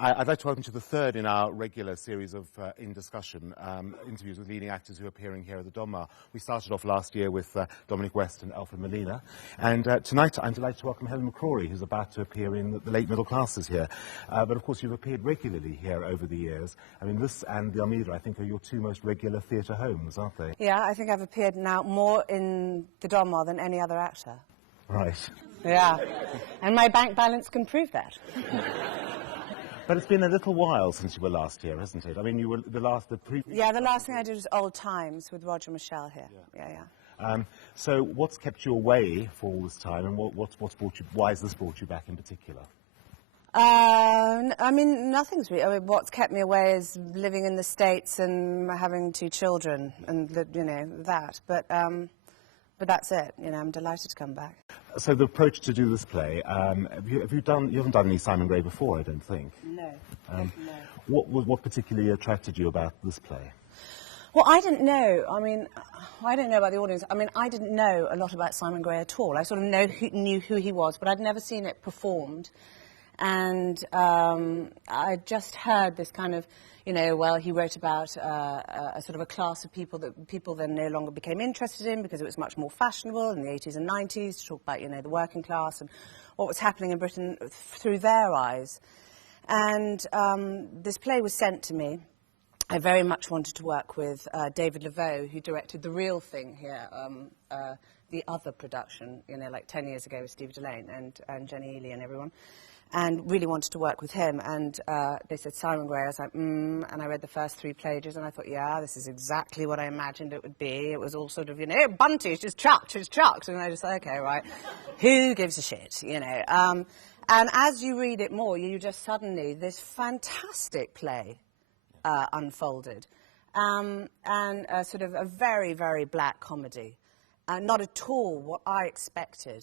I'd like to welcome to the third in our regular series of In Discussion interviews with leading actors who are appearing here at the Donmar. We started off last year with Dominic West and Alfred Molina, and tonight I'm delighted to welcome Helen McCrory, who's about to appear in the late middle classes here. But of course you've appeared regularly here over the years. I mean, this and the Almeida, I think, are your two most regular theatre homes, aren't they? Yeah, I think I've appeared now more in the Donmar than any other actor. Right. Yeah, and my bank balance can prove that. But it's been a little while since you were last here, hasn't it? I mean, you were the last thing I did was Old Times with Roger Michelle here. Yeah. So what's kept you away for all this time, and what's brought you? Why has this brought you back in particular? I mean, nothing's really. I mean, what's kept me away is living in the States and having 2 children, and that. But that's it. I'm delighted to come back. So the approach to do this play, you haven't done any Simon Gray before, I don't think. No. No. What particularly attracted you about this play? Well, I didn't know. I mean, I don't know about the audience. I mean, I didn't know a lot about Simon Gray at all. I sort of knew who he was, but I'd never seen it performed. And I just heard this kind of, well, he wrote about a sort of a class of people that people then no longer became interested in because it was much more fashionable in the 80s and 90s to talk about, the working class and what was happening in Britain through their eyes. And this play was sent to me. I very much wanted to work with David Laveau, who directed The Real Thing here, the other production, like 10 years ago with Steve Delane and Jenny Ely and everyone. And really wanted to work with him, and they said Simon Gray. I was like, and I read the first 3 pages, and I thought, yeah, this is exactly what I imagined it would be. It was all sort of, Bunty, it's just chucked, and I just thought, okay, right, who gives a shit, And as you read it more, you just suddenly, this fantastic play unfolded, and sort of a very, very black comedy, not at all what I expected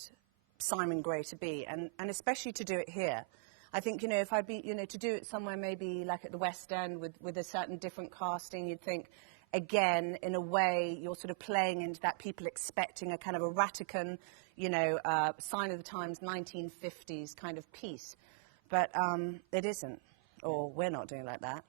Simon Gray to be, and especially to do it here. I think, if I'd be, to do it somewhere maybe like at the West End with a certain different casting, you'd think, again, in a way, you're sort of playing into that people expecting a kind of a Ratican, sign of the times, 1950s kind of piece. But it isn't, or we're not doing like that.